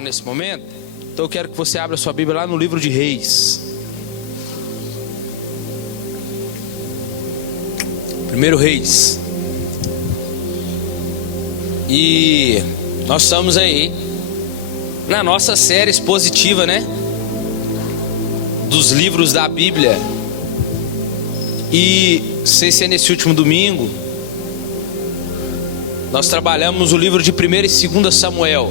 palavra nesse momento, então eu quero que você abra sua Bíblia lá no livro de Reis. Primeiro Reis. E nós estamos aí na nossa série expositiva, né? Dos livros da Bíblia. E não sei se é nesse último domingo, nós trabalhamos o livro de 1 e 2 Samuel.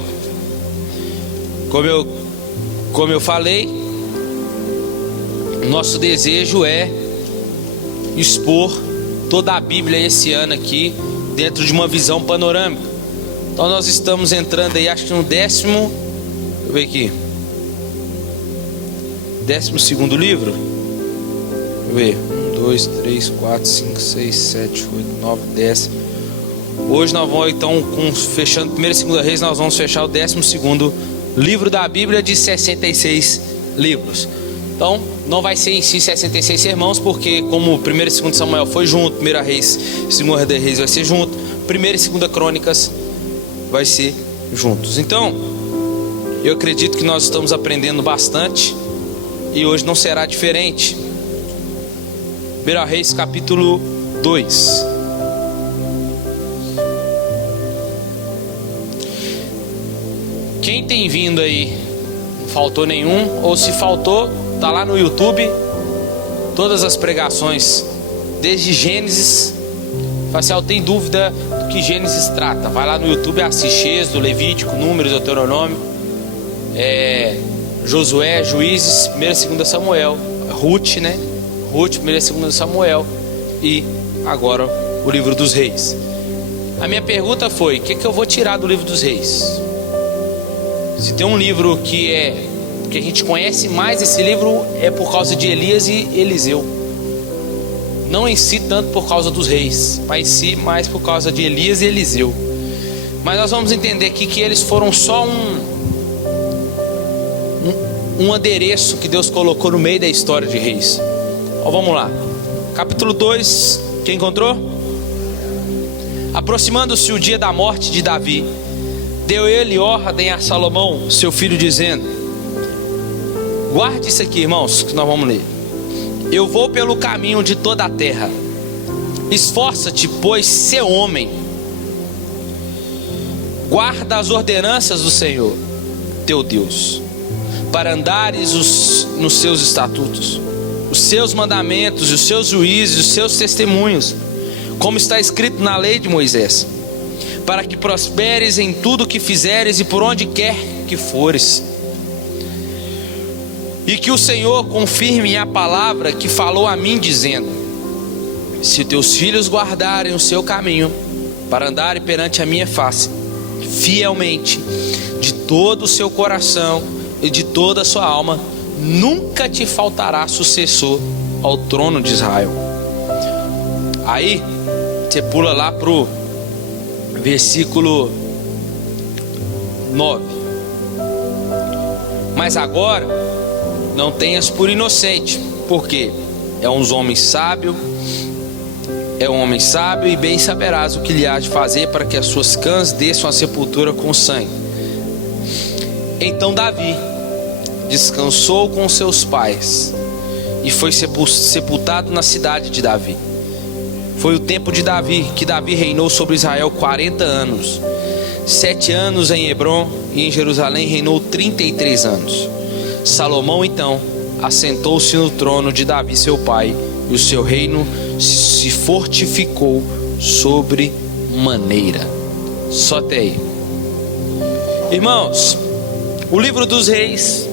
Como eu falei, nosso desejo é expor toda a Bíblia esse ano aqui, dentro de uma visão panorâmica. Então nós estamos entrando aí, acho que no 10º, deixa eu ver aqui, 12º livro. Deixa eu ver, 1, 2, 3, 4, 5, 6, 7, 8, 9, 10. Hoje nós vamos então, fechando 1 e 2 Reis, nós vamos fechar o 12º livro da Bíblia de 66 livros. Então não vai ser em si 66 sermãos, porque como 1 e 2 Samuel foi junto, 1 Reis, 2 Reis vai ser junto, 1 e 2 Crônicas vai ser juntos. Então eu acredito que nós estamos aprendendo bastante, e hoje não será diferente. 1 Reis capítulo 2. Quem tem vindo aí, não faltou nenhum, ou se faltou, tá lá no YouTube, todas as pregações, desde Gênesis. Facial, tem dúvida do que Gênesis trata? Vai lá no YouTube, assiste Êxodo, Levítico, Números, Deuteronômio, Josué, Juízes, 1 e 2 Samuel, Ruth, né? Ruth, 1 e 2 Samuel, e agora o livro dos Reis. A minha pergunta foi: o que eu vou tirar do livro dos Reis? Se tem um livro que a gente conhece mais, esse livro é por causa de Elias e Eliseu. Não em si tanto por causa dos reis, mas em si mais por causa de Elias e Eliseu. Mas nós vamos entender aqui que eles foram só um adereço que Deus colocou no meio da história de reis. Então, vamos lá. Capítulo 2, quem encontrou? Aproximando-se o dia da morte de Davi, deu ele ordem a Salomão, seu filho, dizendo: guarde isso aqui, irmãos, que nós vamos ler. Eu vou pelo caminho de toda a terra. Esforça-te, pois, ser homem. Guarda as ordenanças do Senhor, teu Deus, para andares nos seus estatutos, os seus mandamentos, os seus juízos, os seus testemunhos, como está escrito na lei de Moisés, para que prosperes em tudo que fizeres e por onde quer que fores. E que o Senhor confirme a palavra que falou a mim, dizendo: se teus filhos guardarem o seu caminho, para andarem perante a minha face, fielmente, de todo o seu coração e de toda a sua alma, nunca te faltará sucessor ao trono de Israel. Aí você pula lá para o versículo 9. Mas agora não tenhas por inocente, porque é um homem sábio e bem saberás o que lhe há de fazer, para que as suas cãs desçam à sepultura com sangue. Então Davi descansou com seus pais e foi sepultado na cidade de Davi. Foi o tempo de Davi, que Davi reinou sobre Israel 40 anos, 7 anos em Hebrom, e em Jerusalém reinou 33 anos. Salomão então assentou-se no trono de Davi seu pai, e o seu reino se fortificou sobre maneira. Só até aí. Irmãos, o livro dos reis,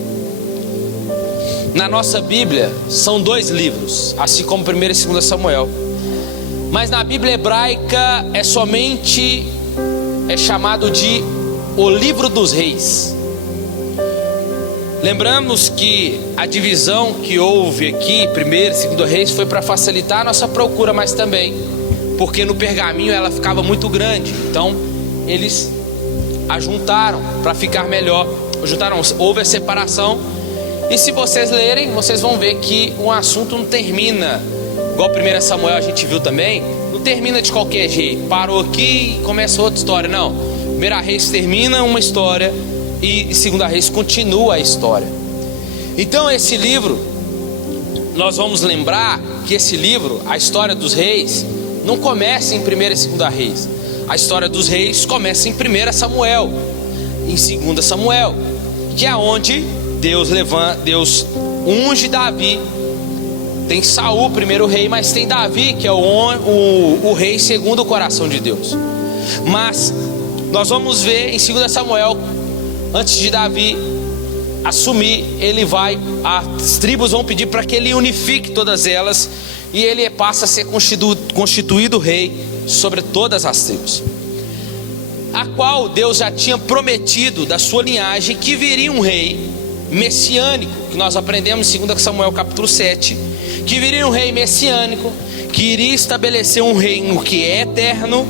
na nossa Bíblia, são 2 livros, assim como 1 e 2 Samuel. Mas na Bíblia hebraica é chamado de o livro dos reis. Lembramos que a divisão que houve aqui, 1 e 2 Reis, foi para facilitar a nossa procura, mas também porque no pergaminho ela ficava muito grande. Então eles ajuntaram para ficar melhor. Houve a separação. E se vocês lerem, vocês vão ver que um assunto não termina igual 1 Samuel a gente viu também. Não termina de qualquer jeito, parou aqui e começa outra história. Não, 1 Reis termina uma história e 2 Reis continua a história. Então esse livro, nós vamos lembrar que esse livro, a história dos reis, não começa em 1 e 2 Reis. A história dos reis começa em 1 Samuel, em 2 Samuel, que é onde Deus unge Davi. Tem Saul, primeiro rei, mas tem Davi, que é o rei segundo o coração de Deus. Mas nós vamos ver em 2 Samuel, antes de Davi assumir, as tribos vão pedir para que ele unifique todas elas, e ele passa a ser constituído rei sobre todas as tribos, a qual Deus já tinha prometido da sua linhagem que viria um rei messiânico, que nós aprendemos em 2 Samuel capítulo 7, que viria um rei messiânico, que iria estabelecer um reino que é eterno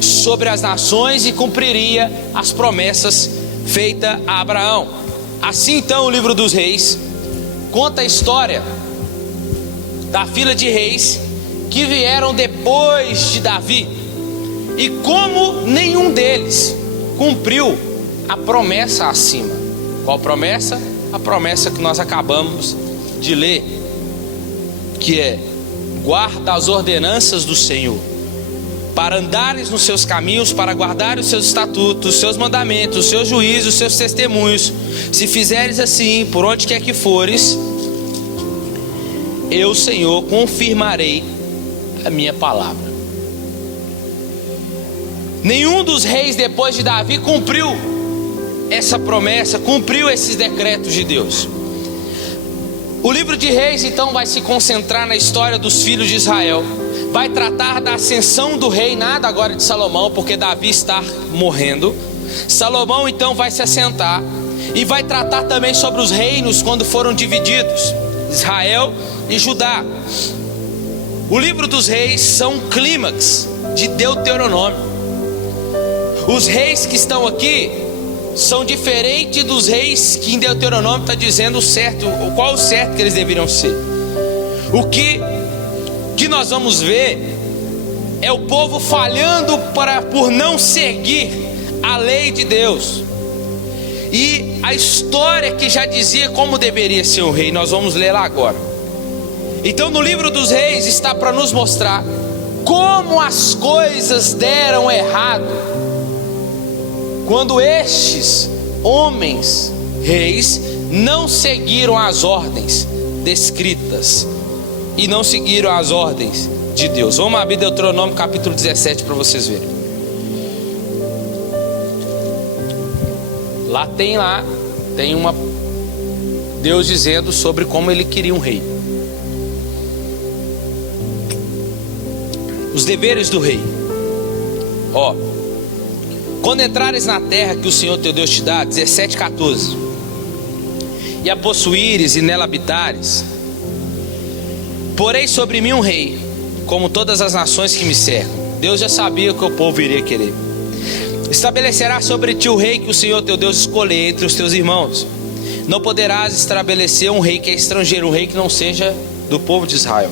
sobre as nações e cumpriria as promessas feitas a Abraão. Assim então o livro dos reis conta a história da fila de reis que vieram depois de Davi, e como nenhum deles cumpriu a promessa acima. Qual promessa? A promessa que nós acabamos de ler, que é: guarda as ordenanças do Senhor, para andares nos seus caminhos, para guardar os seus estatutos, os seus mandamentos, os seus juízos, os seus testemunhos. Se fizeres assim, por onde quer que fores, eu, Senhor, confirmarei a minha palavra. Nenhum dos reis depois de Davi cumpriu essa promessa, cumpriu esses decretos de Deus. O livro de Reis então vai se concentrar na história dos filhos de Israel, vai tratar da ascensão do reinado agora de Salomão, porque Davi está morrendo. Salomão então vai se assentar e vai tratar também sobre os reinos quando foram divididos, Israel e Judá. O livro dos reis são um clímax de Deuteronômio. Os reis que estão aqui são diferentes dos reis que em Deuteronômio está dizendo o certo, qual o certo que eles deveriam ser. O que nós vamos ver é o povo falhando por não seguir a lei de Deus, e a história que já dizia como deveria ser o rei, nós vamos ler lá agora. Então no livro dos reis está para nos mostrar como as coisas deram errado quando estes homens reis não seguiram as ordens descritas e não seguiram as ordens de Deus. Vamos abrir Deuteronômio capítulo 17 para vocês verem. Lá tem Deus dizendo sobre como ele queria um rei. Os deveres do rei. Quando entrares na terra que o Senhor teu Deus te dá, 17:14, e a possuíres e nela habitares, porei sobre mim um rei, como todas as nações que me cercam. Deus já sabia que o povo iria querer. Estabelecerá sobre ti o rei que o Senhor teu Deus escolher entre os teus irmãos. Não poderás estabelecer um rei que é estrangeiro, um rei que não seja do povo de Israel.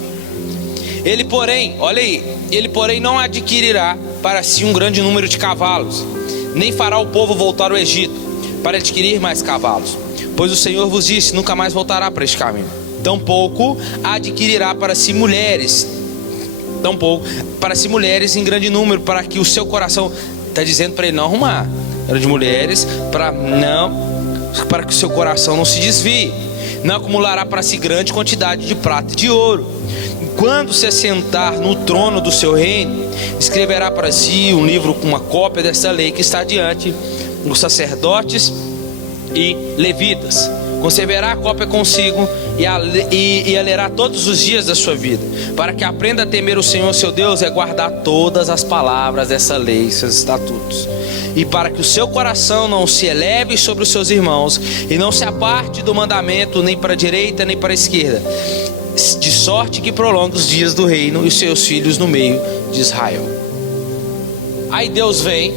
Ele porém não adquirirá para si um grande número de cavalos, nem fará o povo voltar ao Egito para adquirir mais cavalos, pois o Senhor vos disse: nunca mais voltará para este caminho. Tampouco adquirirá para si mulheres em grande número, para que o seu coração, está dizendo para ele não arrumar grande mulheres, para que o seu coração não se desvie. Não acumulará para si grande quantidade de prata e de ouro. Quando se assentar no trono do seu reino, escreverá para si um livro com uma cópia desta lei que está diante dos sacerdotes e levitas. Conservará a cópia consigo e a lerá todos os dias da sua vida, para que aprenda a temer o Senhor seu Deus e a guardar todas as palavras dessa lei, seus estatutos, e para que o seu coração não se eleve sobre os seus irmãos e não se aparte do mandamento nem para a direita nem para a esquerda, de sorte que prolongue os dias do reino e os seus filhos no meio de Israel. Aí Deus vem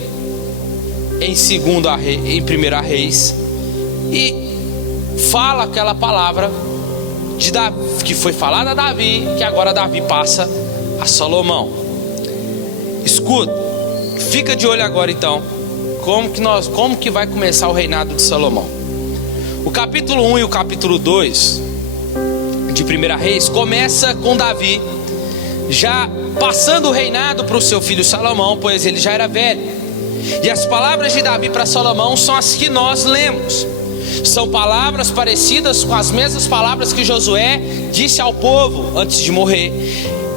em 1 Reis e fala aquela palavra de Davi, que foi falada a Davi, que agora Davi passa a Salomão. Escuta, fica de olho agora então como que vai começar o reinado de Salomão. O capítulo 1 e o capítulo 2 de 1 Reis começa com Davi já passando o reinado para o seu filho Salomão, pois ele já era velho. E as palavras de Davi para Salomão são as que nós lemos. São palavras parecidas com as mesmas palavras que Josué disse ao povo antes de morrer,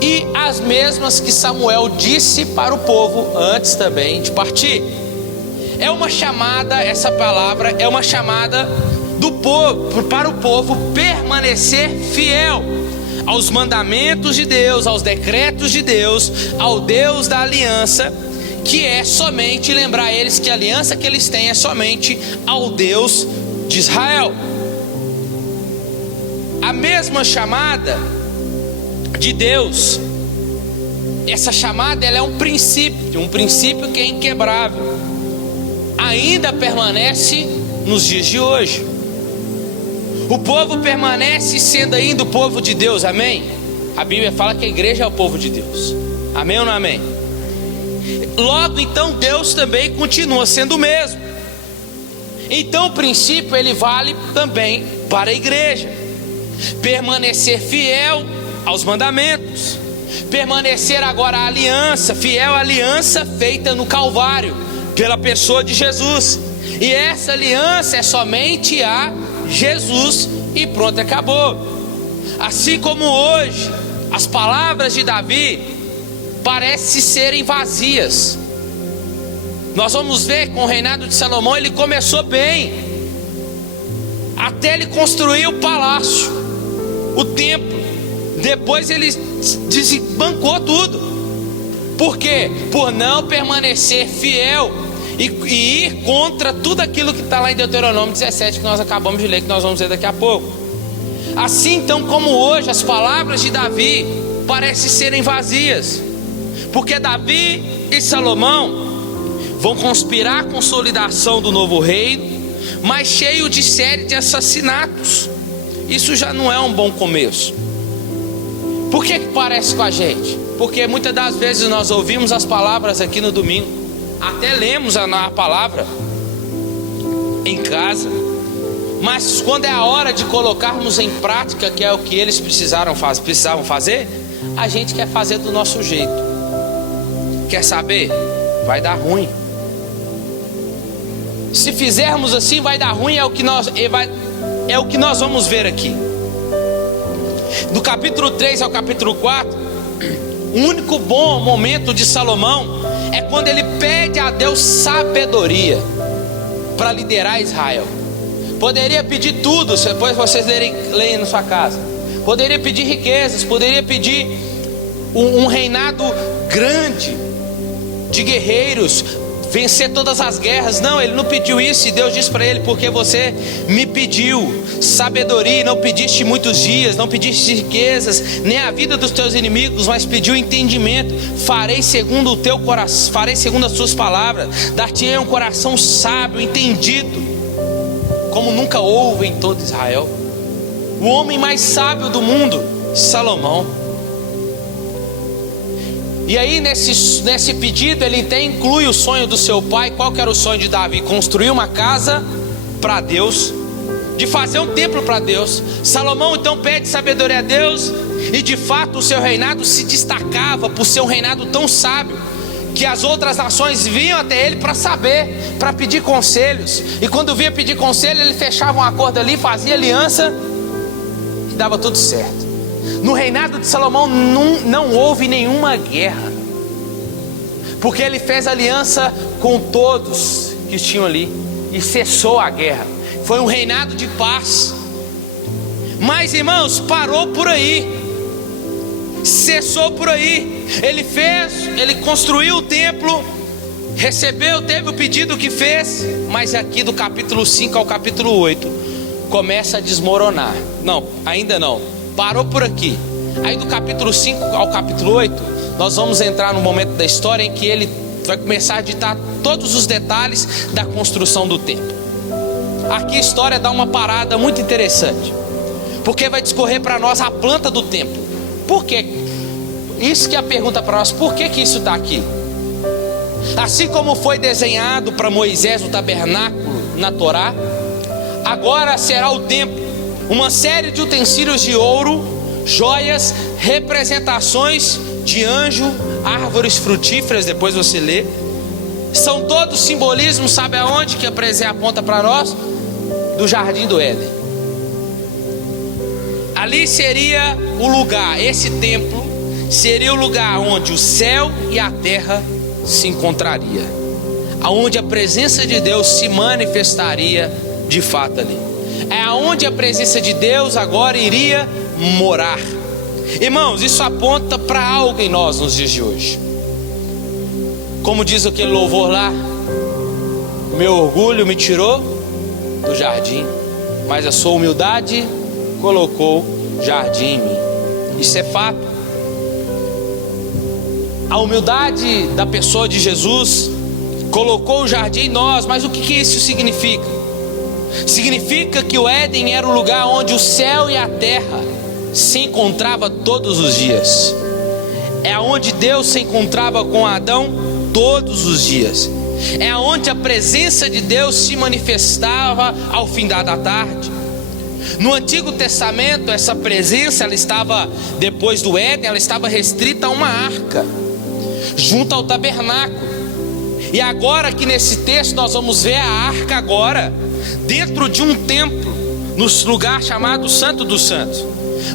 e as mesmas que Samuel disse para o povo antes também de partir. É uma chamada, essa palavra é uma chamada do povo, para o povo permanecer fiel aos mandamentos de Deus, aos decretos de Deus, ao Deus da aliança, que é somente lembrar eles que a aliança que eles têm é somente ao Deus de Israel. A mesma chamada de Deus, essa chamada ela é um princípio que é inquebrável, ainda permanece nos dias de hoje. O povo permanece sendo ainda o povo de Deus, amém? A Bíblia fala que a igreja é o povo de Deus, amém ou não amém? Logo então Deus também continua sendo o mesmo. Então o princípio ele vale também para a igreja: permanecer fiel aos mandamentos, permanecer agora à aliança, fiel à aliança feita no Calvário pela pessoa de Jesus. E essa aliança é somente a Jesus e pronto, acabou. Assim como hoje as palavras de Davi parecem serem vazias. Nós vamos ver com o reinado de Salomão, ele começou bem, até ele construir o palácio, o templo. Depois ele desbancou tudo. Por quê? Por não permanecer fiel e ir contra tudo aquilo que está lá em Deuteronômio 17, que nós acabamos de ler, que nós vamos ver daqui a pouco. Assim então como hoje as palavras de Davi parecem serem vazias, porque Davi e Salomão vão conspirar a consolidação do novo reino, mas cheio de série de assassinatos. Isso já não é um bom começo. Por que parece com a gente? Porque muitas das vezes nós ouvimos as palavras aqui no domingo, até lemos a palavra em casa, mas quando é a hora de colocarmos em prática, que é o que eles precisavam fazer, a gente quer fazer do nosso jeito. Quer saber? Vai dar ruim. Se fizermos assim, vai dar ruim. É o que nós vamos ver aqui. Do capítulo 3 ao capítulo 4, o único bom momento de Salomão é quando ele pede a Deus sabedoria para liderar Israel. Poderia pedir tudo, depois vocês leem na sua casa. Poderia pedir riquezas, poderia pedir um reinado grande de guerreiros, vencer todas as guerras. Não, ele não pediu isso. E Deus disse para ele: porque você me pediu sabedoria, não pediste muitos dias, não pediste riquezas, nem a vida dos teus inimigos, mas pediu entendimento. Farei segundo o teu coração, farei segundo as tuas palavras. Dar-te-ei um coração sábio, entendido, como nunca houve em todo Israel. O homem mais sábio do mundo, Salomão. E aí nesse pedido ele inclui o sonho do seu pai. Qual que era o sonho de Davi? Construir uma casa para Deus, de fazer um templo para Deus. Salomão então pede sabedoria a Deus, e de fato o seu reinado se destacava por ser um reinado tão sábio, que as outras nações vinham até ele para saber, para pedir conselhos. E quando vinha pedir conselho, ele fechava um acordo ali, fazia aliança e dava tudo certo. No reinado de Salomão não houve nenhuma guerra, porque ele fez aliança com todos que tinham ali e cessou a guerra. Foi um reinado de paz. Mas, irmãos, parou por aí, cessou por aí. Ele construiu o templo, recebeu, teve o pedido que fez, mas aqui do capítulo 5 ao capítulo 8 começa a desmoronar. Não, ainda não. Parou por aqui. Aí do capítulo 5 ao capítulo 8, nós vamos entrar no momento da história em que ele vai começar a ditar todos os detalhes da construção do templo. Aqui a história dá uma parada muito interessante, porque vai discorrer para nós a planta do templo. Por quê? Isso que é a pergunta para nós: por que isso está aqui? Assim como foi desenhado para Moisés o tabernáculo na Torá, agora será o templo, uma série de utensílios de ouro, joias, representações de anjo, árvores frutíferas, depois você lê. São todos simbolismos, sabe aonde que aponta para nós? Do jardim do Éden. Ali seria o lugar, esse templo seria o lugar onde o céu e a terra se encontraria, aonde a presença de Deus se manifestaria de fato ali. É aonde a presença de Deus agora iria morar. Irmãos, isso aponta para algo em nós nos dias de hoje. Como diz aquele louvor lá: meu orgulho me tirou do jardim, mas a sua humildade colocou jardim em mim. Isso é fato. A humildade da pessoa de Jesus colocou o jardim em nós. Mas o que isso significa? Significa que o Éden era o lugar onde o céu e a terra se encontravam todos os dias. É onde Deus se encontrava com Adão todos os dias. É onde a presença de Deus se manifestava ao findar da tarde. No Antigo Testamento, essa presença, ela estava, depois do Éden, ela estava restrita a uma arca, junto ao tabernáculo. E agora aqui nesse texto nós vamos ver a arca agora dentro de um templo, no lugar chamado Santo dos Santos.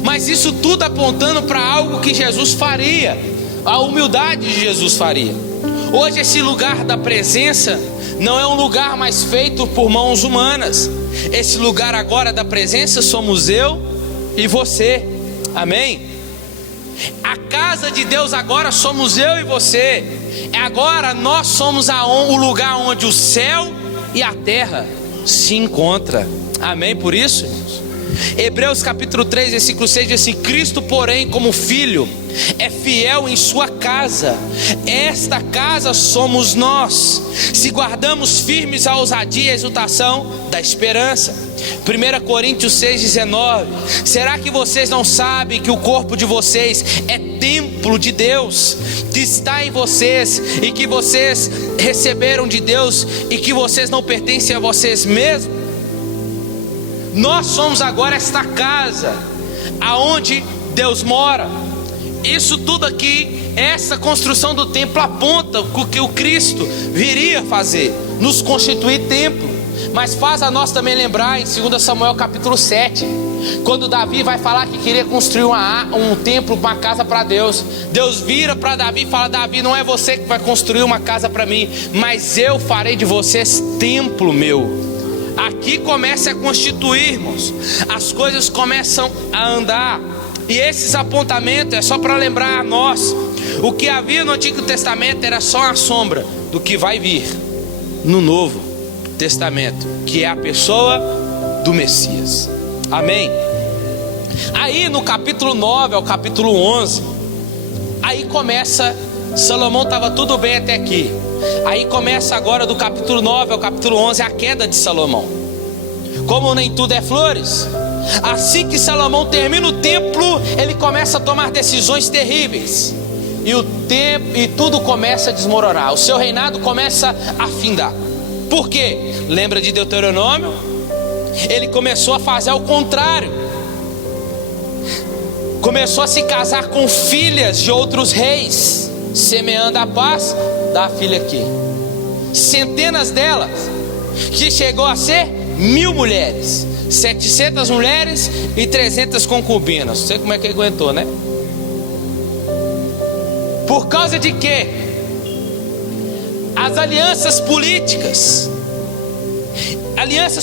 Mas isso tudo apontando para algo que Jesus faria, a humildade de Jesus faria. Hoje esse lugar da presença não é um lugar mais feito por mãos humanas. Esse lugar agora da presença somos eu e você. Amém? A casa de Deus agora somos eu e você. Agora nós somos o lugar onde o céu e a terra se encontram. Amém por isso? Hebreus capítulo 3 versículo 6 diz assim: Cristo porém como filho é fiel em sua casa. Esta casa somos nós, se guardamos firmes a ousadia e a exultação da esperança. 1 Coríntios 6,19. Será que vocês não sabem que o corpo de vocês é templo de Deus, que está em vocês e que vocês receberam de Deus e que vocês não pertencem a vocês mesmos? Nós somos agora esta casa aonde Deus mora. Isso tudo aqui, essa construção do templo aponta o que o Cristo viria fazer, nos constituir templo. Mas faz a nós também lembrar em 2 Samuel capítulo 7, quando Davi vai falar que queria construir um templo, uma casa para Deus. Deus vira para Davi e fala: Davi, não é você que vai construir uma casa para mim, mas eu farei de vocês templo meu. Aqui começa a constituir, irmãos, as coisas começam a andar. E esses apontamentos é só para lembrar a nós: o que havia no Antigo Testamento era só a sombra do que vai vir no Novo Testamento, que é a pessoa do Messias. Amém? Aí no capítulo 9 ao capítulo 11, aí começa, Salomão estava tudo bem até aqui. Aí começa agora do capítulo 9 ao capítulo 11 a queda de Salomão. Como nem tudo é flores, assim que Salomão termina o templo, ele começa a tomar decisões terríveis. E tudo começa a desmoronar. O seu reinado começa a findar. Por quê? Lembra de Deuteronômio? Ele começou a fazer o contrário. Começou a se casar com filhas de outros reis, semeando a paz da filha aqui. Centenas delas, que chegou a ser 1000 mulheres, 700 mulheres e 300 concubinas. Não sei como é que ele aguentou, né? Por causa de quê? As alianças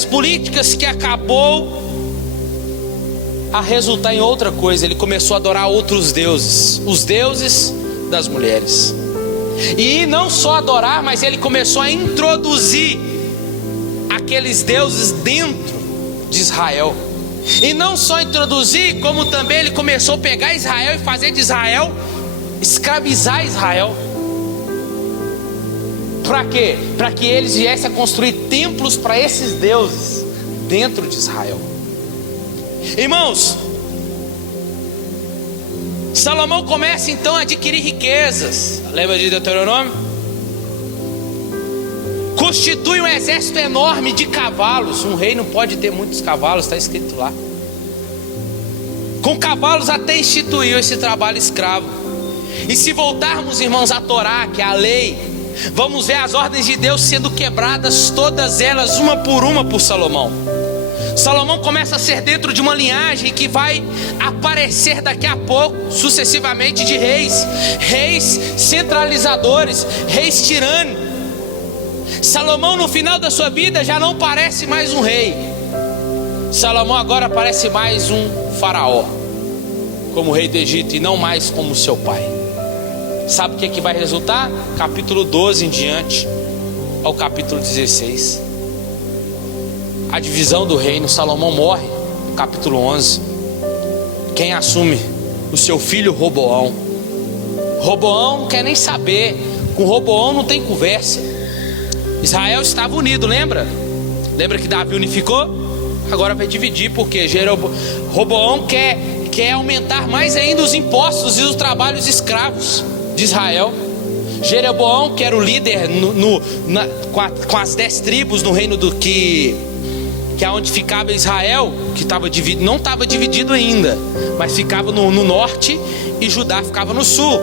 políticas que acabou a resultar em outra coisa. Ele começou a adorar outros deuses, os deuses das mulheres. E não só adorar, mas ele começou a introduzir aqueles deuses dentro de Israel. E não só introduzir, como também ele começou a pegar Israel e fazer de Israel, escravizar Israel. Para quê? Para que eles viessem a construir templos para esses deuses dentro de Israel. Irmãos, Salomão começa então a adquirir riquezas. Lembra de Deuteronômio? constitui um exército enorme de cavalos. Um rei não pode ter muitos cavalos, está escrito lá. Com cavalos até instituiu esse trabalho escravo. E se voltarmos, irmãos, à Torá, que é a lei, vamos ver as ordens de Deus sendo quebradas, todas elas, uma por Salomão. Salomão começa a ser dentro de uma linhagem que vai aparecer daqui a pouco, sucessivamente, de reis centralizadores, reis tirânicos. Salomão, no final da sua vida, já não parece mais um rei. Salomão agora parece mais um faraó, como rei do Egito, e não mais como seu pai. Sabe o que vai resultar? Capítulo 12 em diante ao capítulo 16. A divisão do reino. Salomão morre no capítulo 11. Quem assume? O seu filho Roboão. Roboão não quer nem saber. Com Roboão não tem conversa. Israel estava unido, lembra? Lembra que Davi unificou? Agora vai dividir, porque Roboão quer aumentar mais ainda os impostos e os trabalhos escravos de Israel. Jeroboão, que era o líder com as 10 tribos no reino do que é onde ficava Israel, que estava dividido, não estava dividido ainda, mas ficava no norte, e Judá ficava no sul.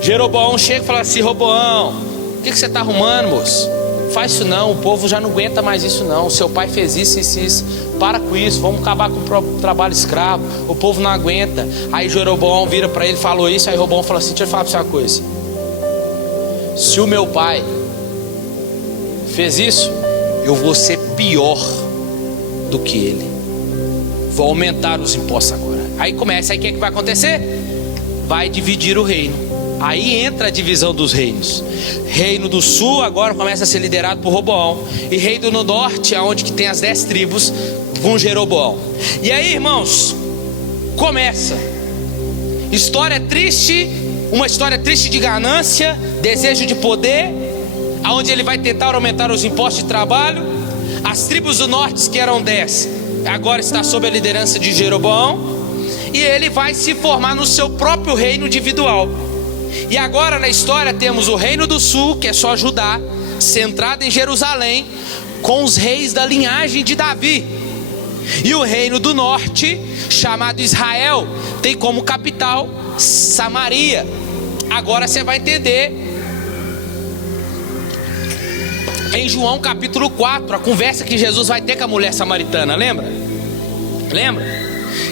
Jeroboão chega e fala assim: Roboão, o que você está arrumando, moço? Faz isso não, o povo já não aguenta mais isso não. Seu pai fez isso, isso. Para com isso, vamos acabar com o trabalho escravo. O povo não aguenta. Aí Jeroboão vira para ele, falou isso. Aí Roboão falou assim: deixa eu falar para você uma coisa. Se o meu pai fez isso, eu vou ser pior do que ele. Vou aumentar os impostos agora. Aí começa, aí o que vai acontecer? Vai dividir o reino. Aí entra a divisão dos reinos. Reino do sul agora começa a ser liderado por Roboão, e reino do norte, aonde que tem as 10 tribos, com Jeroboão. E aí, irmãos, começa história triste, uma história triste de ganância, desejo de poder, aonde ele vai tentar aumentar os impostos de trabalho. As tribos do norte, que eram 10, agora está sob a liderança de Jeroboão, e ele vai se formar no seu próprio reino individual. E agora na história temos o reino do sul, que é só Judá, centrado em Jerusalém, com os reis da linhagem de Davi. E o reino do norte, chamado Israel, tem como capital Samaria. Agora você vai entender em João capítulo 4, a conversa que Jesus vai ter com a mulher samaritana, lembra? Lembra?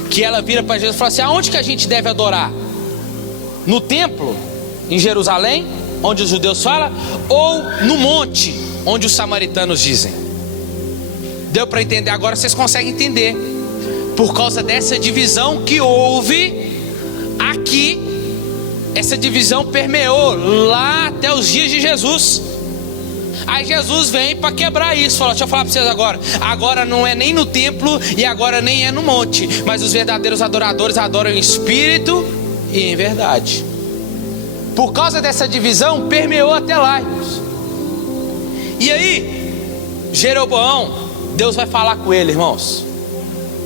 Que ela vira para Jesus e fala assim: aonde que a gente deve adorar? No templo, em Jerusalém, onde os judeus falam, ou no monte, onde os samaritanos dizem? Deu para entender? Agora vocês conseguem entender. Por causa dessa divisão que houve aqui, essa divisão permeou lá até os dias de Jesus. Aí Jesus vem para quebrar isso. Fala: deixa eu falar para vocês agora. Agora não é nem no templo e agora nem é no monte, mas os verdadeiros adoradores adoram em espírito e em verdade. Por causa dessa divisão, permeou até lá, irmãos. E aí, Jeroboão, Deus vai falar com ele, irmãos.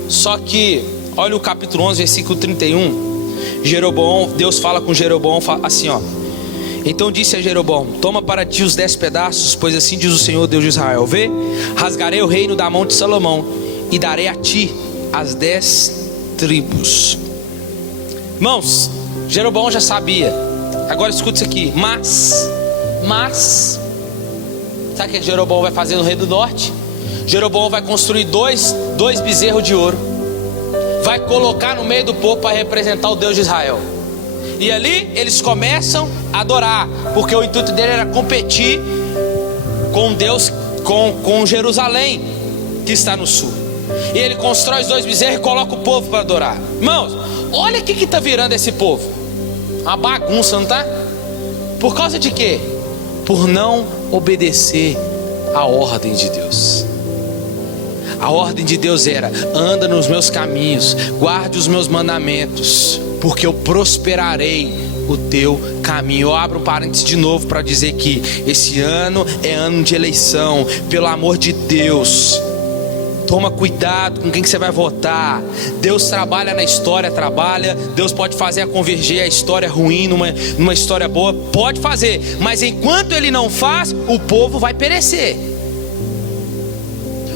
Só que, olha o capítulo 11, versículo 31. Jeroboão, Deus fala com Jeroboão assim, ó: então disse a Jeroboão: toma para ti os 10 pedaços, pois assim diz o Senhor Deus de Israel: vê, rasgarei o reino da mão de Salomão, e darei a ti as 10 tribos. Irmãos, Jeroboão já sabia. Agora escuta isso aqui. Mas sabe o que Jeroboão vai fazer no reino do norte? Jeroboão vai construir dois bezerros de ouro, vai colocar no meio do povo para representar o Deus de Israel. E ali eles começam a adorar, porque o intuito dele era competir com Deus, com Jerusalém, que está no sul. E ele constrói os 2 bezerros e coloca o povo para adorar. Irmãos, olha o que está virando esse povo. Uma bagunça, não está? Por causa de quê? Por não obedecer a ordem de Deus. A ordem de Deus era: anda nos meus caminhos, guarde os meus mandamentos, porque eu prosperarei o teu caminho. Eu abro um parênteses de novo para dizer que esse ano é ano de eleição. Pelo amor de Deus, Toma cuidado com quem que você vai votar. Deus trabalha na história, trabalha. Deus pode fazer a converger a história ruim numa história boa, pode fazer. Mas enquanto Ele não faz, o povo vai perecer.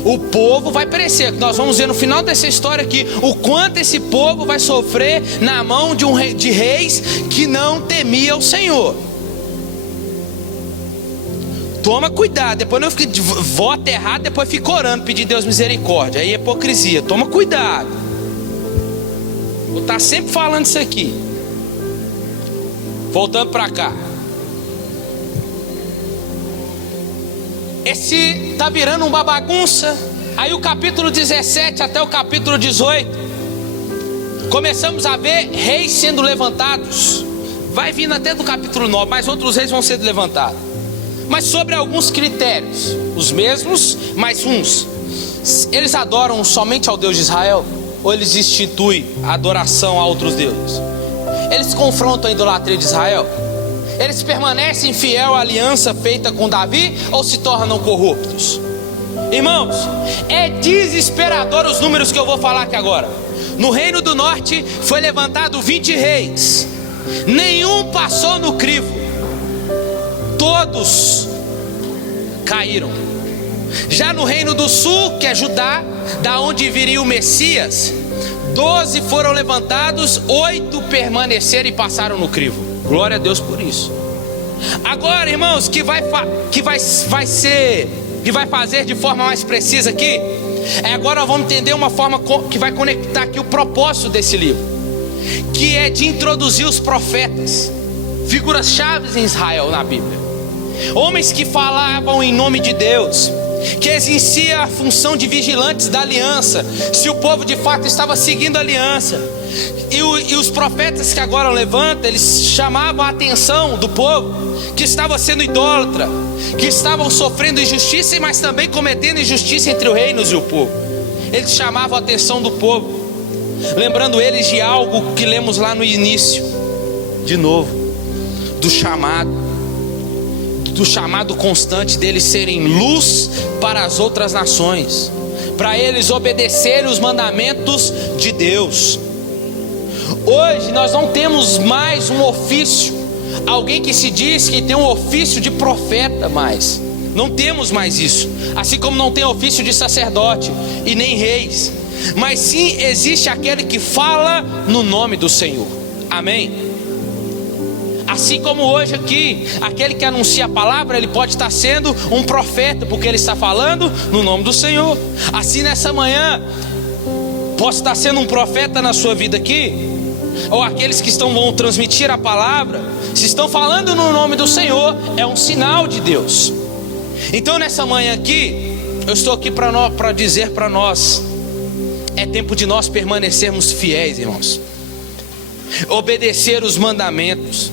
O povo vai perecer. Nós vamos ver no final dessa história aqui o quanto esse povo vai sofrer na mão de reis que não temiam o Senhor. Toma cuidado, depois não fica vota errado, depois fica orando, pedindo Deus misericórdia. Aí é hipocrisia. Toma cuidado. Vou estar sempre falando isso aqui. Voltando para cá. Esse tá virando uma bagunça. Aí o capítulo 17 até o capítulo 18, começamos a ver reis sendo levantados. Vai vindo até do capítulo 9, mas outros reis vão ser levantados. Mas sobre alguns critérios, os mesmos, mas uns. Eles adoram somente ao Deus de Israel? Ou eles instituem a adoração a outros deuses? Eles confrontam a idolatria de Israel? Eles permanecem fiel à aliança feita com Davi? Ou se tornam corruptos? Irmãos, é desesperador os números que eu vou falar aqui agora. No Reino do Norte foi levantado 20 reis. Nenhum passou no crivo. Todos caíram. Já no Reino do Sul, que é Judá, da onde viria o Messias, 12 foram levantados, 8 permaneceram e passaram no crivo. Glória a Deus por isso. Agora, irmãos, que vai fazer de forma mais precisa aqui, agora nós vamos entender uma forma que vai conectar aqui o propósito desse livro, que é de introduzir os profetas, figuras chaves em Israel na Bíblia. Homens que falavam em nome de Deus, que exercia a função de vigilantes da aliança, se o povo de fato estava seguindo a aliança. E os profetas que agora levantam, eles chamavam a atenção do povo que estava sendo idólatra, que estavam sofrendo injustiça, mas também cometendo injustiça entre os reinos e o povo. Eles chamavam a atenção do povo, lembrando eles de algo que lemos lá no início, de novo, do chamado constante deles serem luz para as outras nações, para eles obedecerem os mandamentos de Deus. Hoje nós não temos mais um ofício, alguém que se diz que tem um ofício de profeta mais. Não temos mais isso, assim como não tem ofício de sacerdote e nem reis, mas sim existe aquele que fala no nome do Senhor. Amém? Assim como hoje aqui, aquele que anuncia a palavra, ele pode estar sendo um profeta, porque ele está falando no nome do Senhor. Assim nessa manhã, posso estar sendo um profeta na sua vida aqui, ou aqueles que vão transmitir a palavra, se estão falando no nome do Senhor, é um sinal de Deus. Então nessa manhã aqui, eu estou aqui para dizer para nós, é tempo de nós permanecermos fiéis, irmãos, obedecer os mandamentos,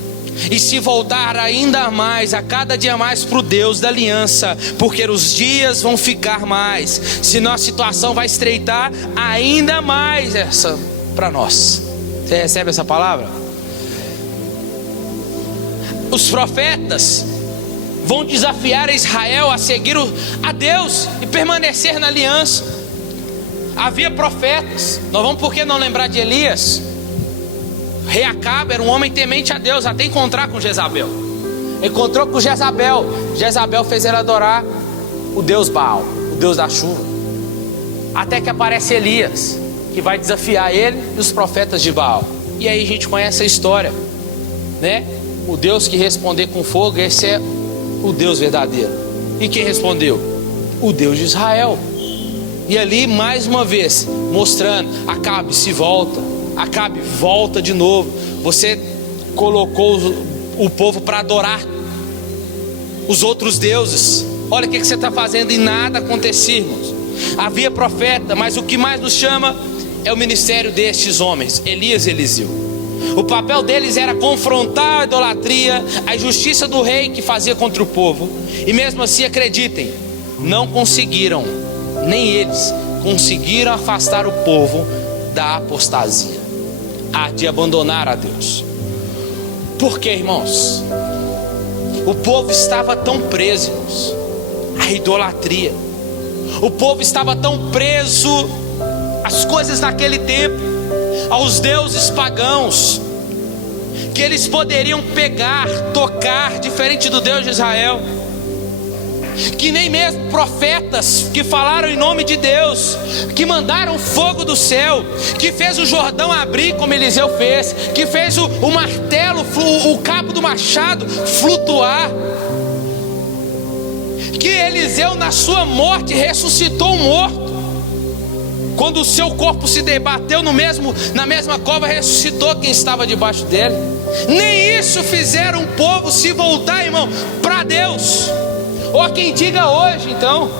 e se voltar ainda mais, a cada dia mais para o Deus da aliança, porque os dias vão ficar mais, senão a situação vai estreitar ainda mais para nós. Você recebe essa palavra? Os profetas vão desafiar Israel a seguir a Deus e permanecer na aliança. Havia profetas, nós vamos por que não lembrar de Elias? Rei Acabe era um homem temente a Deus, até encontrar com Jezabel. Encontrou com Jezabel. Jezabel fez ele adorar o Deus Baal, o Deus da chuva. Até que aparece Elias, que vai desafiar ele e os profetas de Baal. E aí a gente conhece a história, né? O Deus que responder com fogo, esse é o Deus verdadeiro. E quem respondeu? O Deus de Israel. E ali mais uma vez mostrando, Acabe se volta, Acabe volta de novo. Você colocou o povo para adorar os outros deuses. Olha o que você está fazendo, e nada acontecia, irmãos. Havia profeta, mas o que mais nos chama é o ministério destes homens, Elias e Eliseu. O papel deles era confrontar a idolatria, a injustiça do rei que fazia contra o povo. E mesmo assim, acreditem, não conseguiram, nem eles conseguiram afastar o povo da apostasia, de abandonar a Deus. Por quê, irmãos? O povo estava tão preso, irmãos, à idolatria. O povo estava tão preso às coisas daquele tempo, aos deuses pagãos, que eles poderiam pegar, tocar, diferente do Deus de Israel, que nem mesmo profetas que falaram em nome de Deus, que mandaram fogo do céu, que fez o Jordão abrir como Eliseu fez, que fez o martelo, o cabo do machado flutuar, que Eliseu na sua morte ressuscitou um morto, quando o seu corpo se debateu na mesma cova, ressuscitou quem estava debaixo dele. Nem isso fizeram o povo se voltar, irmão, para Deus. Ou quem diga hoje, então.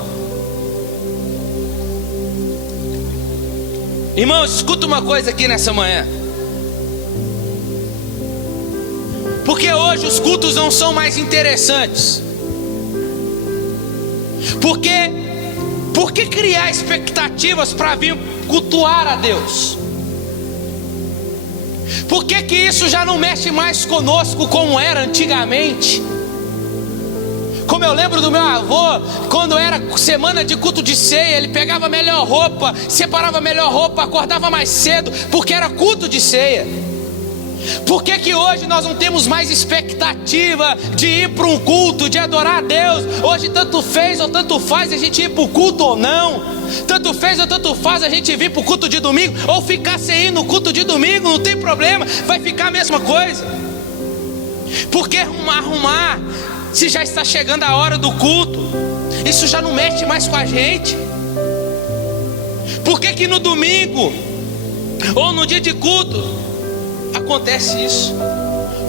Irmãos, escuta uma coisa aqui nessa manhã. Porque hoje os cultos não são mais interessantes. Por que criar expectativas para vir cultuar a Deus? Por que isso já não mexe mais conosco como era antigamente? Como eu lembro do meu avô, quando era semana de culto de ceia, ele pegava a melhor roupa, separava a melhor roupa, acordava mais cedo, porque era culto de ceia. Por que hoje nós não temos mais expectativa de ir para um culto, de adorar a Deus? Hoje tanto fez ou tanto faz a gente ir para o culto ou não. Tanto fez ou tanto faz a gente vir para o culto de domingo, ou ficar sem ir no culto de domingo, não tem problema, vai ficar a mesma coisa. Por que arrumar, se já está chegando a hora do culto? Isso já não mexe mais com a gente. Por que no domingo, ou no dia de culto, acontece isso?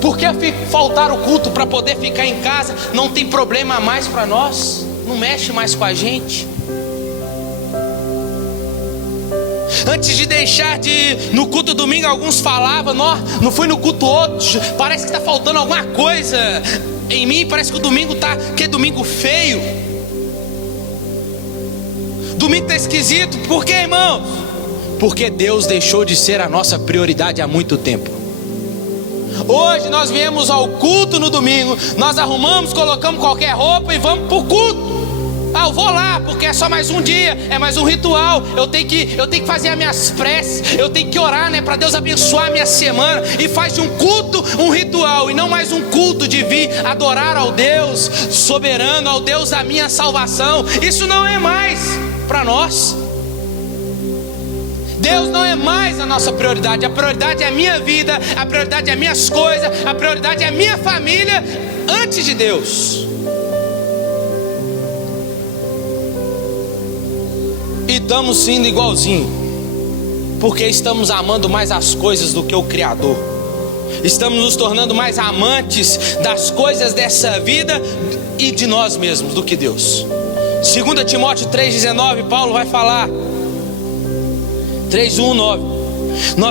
Porque faltar o culto para poder ficar em casa não tem problema mais para nós, não mexe mais com a gente. Antes de deixar de ir no culto domingo, alguns falavam: não fui no culto outro, parece que está faltando alguma coisa em mim, parece que o domingo tá, que é domingo feio, domingo está esquisito. Por quê, irmão? Porque Deus deixou de ser a nossa prioridade há muito tempo. Hoje nós viemos ao culto no domingo, nós arrumamos, colocamos qualquer roupa e vamos para o culto. Eu vou lá porque é só mais um dia, é mais um ritual. Eu tenho que fazer as minhas preces, eu tenho que orar, para Deus abençoar a minha semana. E faz de um culto um ritual, e não mais um culto de vir adorar ao Deus soberano, ao Deus da minha salvação. Isso não é mais para nós. Deus não é mais a nossa prioridade. A prioridade é a minha vida, a prioridade é as minhas coisas, a prioridade é a minha família antes de Deus. E estamos indo igualzinho, porque estamos amando mais as coisas do que o Criador. Estamos nos tornando mais amantes das coisas dessa vida e de nós mesmos do que Deus. 2 Timóteo 3,19, Paulo vai falar, 3:1-9.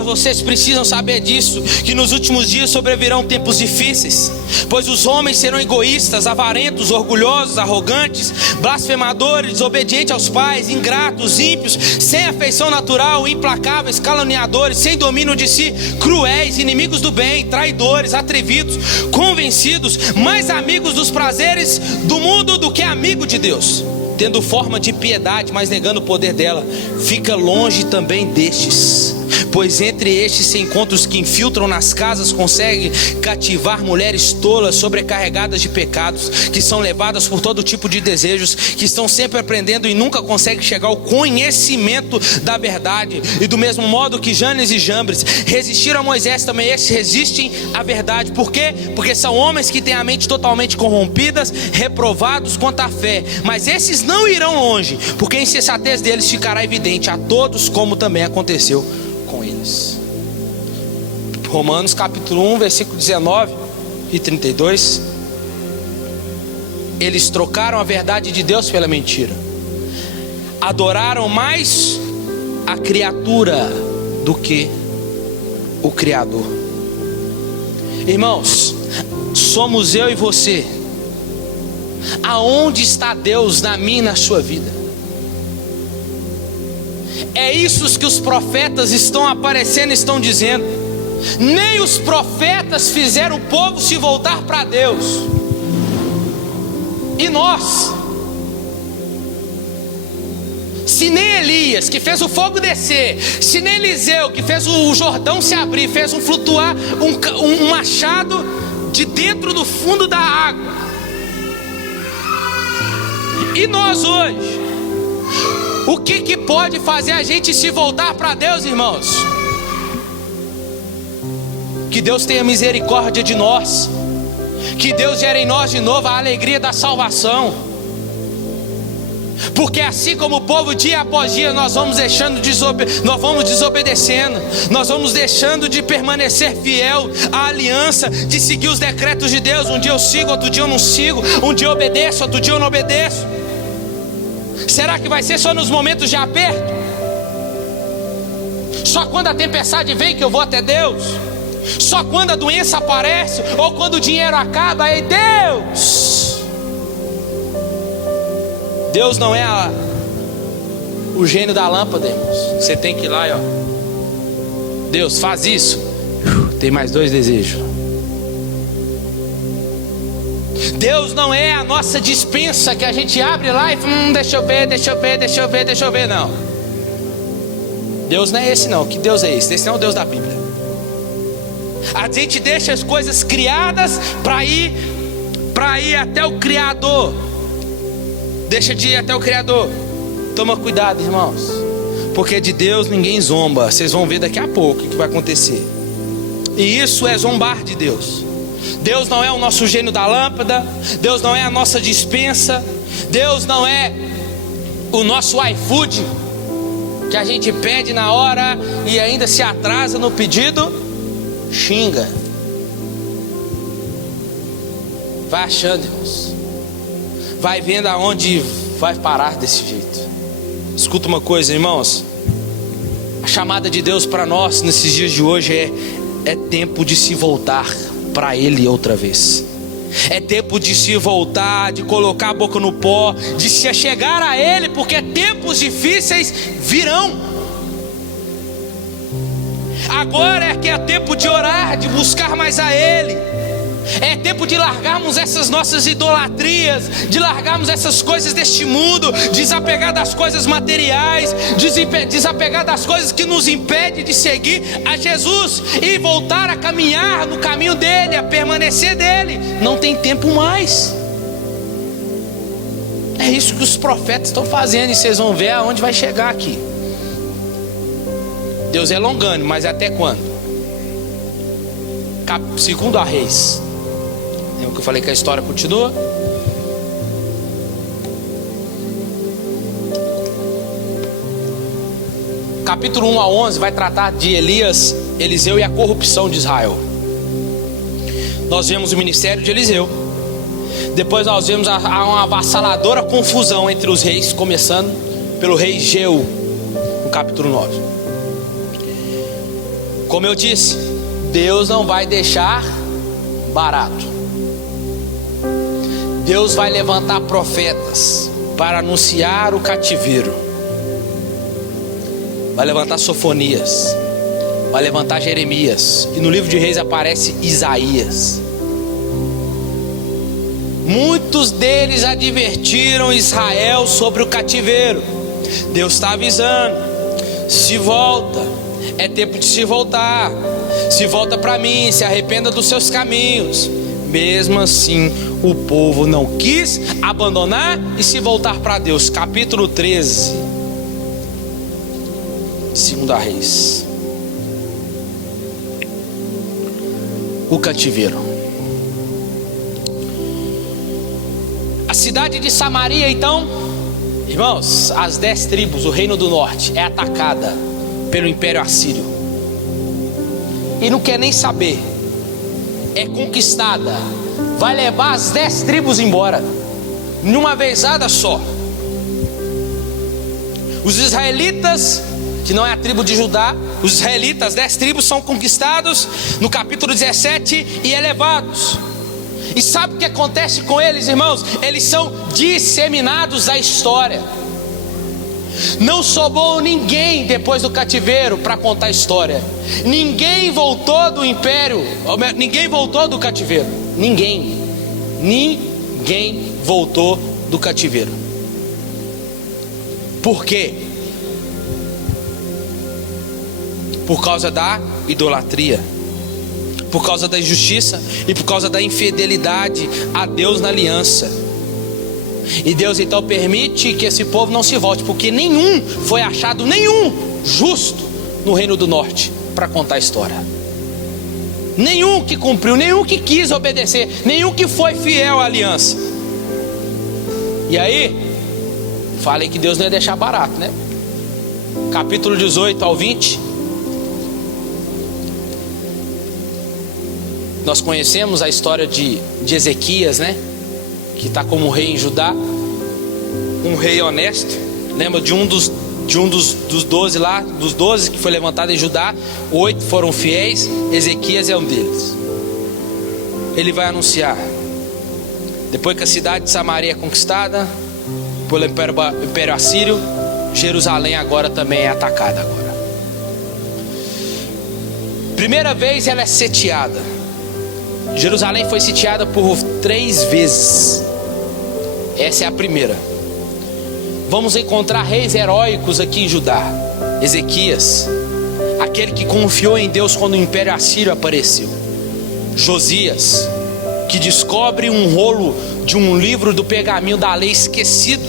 Vocês precisam saber disso, que nos últimos dias sobrevirão tempos difíceis, pois os homens serão egoístas, avarentos, orgulhosos, arrogantes, blasfemadores, desobedientes aos pais, ingratos, ímpios, sem afeição natural, implacáveis, caluniadores, sem domínio de si, cruéis, inimigos do bem, traidores, atrevidos, convencidos, mais amigos dos prazeres do mundo do que amigo de Deus, tendo forma de piedade, mas negando o poder dela. Fica longe também destes, pois entre estes se encontram os que infiltram nas casas, conseguem cativar mulheres tolas, sobrecarregadas de pecados, que são levadas por todo tipo de desejos, que estão sempre aprendendo e nunca conseguem chegar ao conhecimento da verdade. E do mesmo modo que Janes e Jambres resistiram a Moisés, também estes resistem à verdade. Por quê? Porque são homens que têm a mente totalmente corrompidas, reprovados quanto à fé. Mas esses não irão longe, porque a insensatez deles ficará evidente a todos, como também aconteceu com eles. Romanos capítulo 1, versículo 19 e 32. Eles trocaram a verdade de Deus pela mentira, adoraram mais a criatura do que o Criador. Irmãos, somos eu e você. Aonde está Deus na minha e na sua vida? É isso que os profetas estão aparecendo, estão dizendo. Nem os profetas fizeram o povo se voltar para Deus. E nós? Se nem Elias, que fez o fogo descer, se nem Eliseu, que fez o Jordão se abrir, fez flutuar um machado de dentro do fundo da água. E nós hoje, o que pode fazer a gente se voltar para Deus, irmãos? Que Deus tenha misericórdia de nós, que Deus gere em nós de novo a alegria da salvação, porque assim como o povo dia após dia nós vamos desobedecendo, nós vamos deixando de permanecer fiel à aliança, de seguir os decretos de Deus. Um dia eu sigo, outro dia eu não sigo, um dia eu obedeço, outro dia eu não obedeço. Será que vai ser só nos momentos de aperto? Só quando a tempestade vem que eu vou até Deus? Só quando a doença aparece? Ou quando o dinheiro acaba? Aí Deus não é o gênio da lâmpada, irmãos. Você tem que ir lá e Deus, faz isso. Tem mais 2 desejos. Deus não é a nossa dispensa que a gente abre lá e deixa eu ver. Não. Deus não é esse não. Que Deus é esse? Esse não é o Deus da Bíblia. A gente deixa as coisas criadas para ir até o Criador. Deixa de ir até o Criador. Toma cuidado, irmãos, porque de Deus ninguém zomba. Vocês vão ver daqui a pouco o que vai acontecer. E isso é zombar de Deus. Deus não é o nosso gênio da lâmpada. Deus não é a nossa dispensa. Deus não é o nosso iFood, que a gente pede na hora e ainda se atrasa no pedido, xinga. Vai achando, irmãos. Vai vendo aonde vai parar desse jeito. Escuta uma coisa, irmãos. A chamada de Deus para nós nesses dias de hoje é tempo de se voltar para Ele outra vez. É tempo de se voltar, de colocar a boca no pó, de se achegar a Ele, porque tempos difíceis virão. Agora é que é tempo de orar, de buscar mais a Ele. É tempo de largarmos essas nossas idolatrias, de largarmos essas coisas deste mundo, desapegar das coisas materiais, desapegar das coisas que nos impedem de seguir a Jesus e voltar a caminhar no caminho dele, a permanecer dele. Não tem tempo mais. É isso que os profetas estão fazendo, e vocês vão ver aonde vai chegar aqui. Deus é longânimo, mas até quando? Segundo a Reis. Lembra que eu falei que a história continua? Capítulo 1 a 11 vai tratar de Elias, Eliseu e a corrupção de Israel. Nós vemos o ministério de Eliseu. Depois nós vemos uma avassaladora confusão entre os reis, começando pelo rei Jeú, no capítulo 9. Como eu disse, Deus não vai deixar barato. Deus vai levantar profetas para anunciar o cativeiro. Vai levantar Sofonias, vai levantar Jeremias, e no livro de Reis aparece Isaías. Muitos deles advertiram Israel sobre o cativeiro. Deus está avisando: se volta, é tempo de se voltar. Se volta para mim, se arrependa dos seus caminhos. Mesmo assim, o povo não quis abandonar e se voltar para Deus. Capítulo 13 de 2 Reis. O cativeiro. A cidade de Samaria, então, irmãos, as 10 tribos, o reino do norte, é atacada pelo Império Assírio. E não quer nem saber. É conquistada. Vai levar as 10 tribos embora, numa vezada só. Os israelitas, que não é a tribo de Judá, os israelitas, 10 tribos, são conquistados no capítulo 17 e elevados. E sabe o que acontece com eles, irmãos? Eles são disseminados da história. Não sobrou ninguém depois do cativeiro para contar a história. Ninguém voltou do império, ninguém voltou do cativeiro. Ninguém voltou do cativeiro. Por quê? por causa da idolatria, por causa da injustiça e por causa da infidelidade a Deus na aliança. E Deus então permite que esse povo não se volte, porque nenhum foi achado, nenhum justo no reino do norte para contar a história. Nenhum que cumpriu, nenhum que quis obedecer, nenhum que foi fiel à aliança. E aí, falei que Deus não ia deixar barato, né? Capítulo 18 ao 20. Nós conhecemos a história de Ezequias, né? Que está como rei em Judá. Um rei honesto. Lembra de um dos 12 lá, dos 12 que foi levantado em Judá, 8 foram fiéis. Ezequias é um deles. Ele vai anunciar: depois que a cidade de Samaria é conquistada pelo Império Assírio, Jerusalém agora também é atacada agora. Primeira vez ela é sitiada. Jerusalém foi sitiada por 3 vezes. Essa é a primeira. Vamos encontrar reis heróicos aqui em Judá. Ezequias, aquele que confiou em Deus quando o Império Assírio apareceu. Josias, que descobre um rolo de um livro do pergaminho da lei esquecido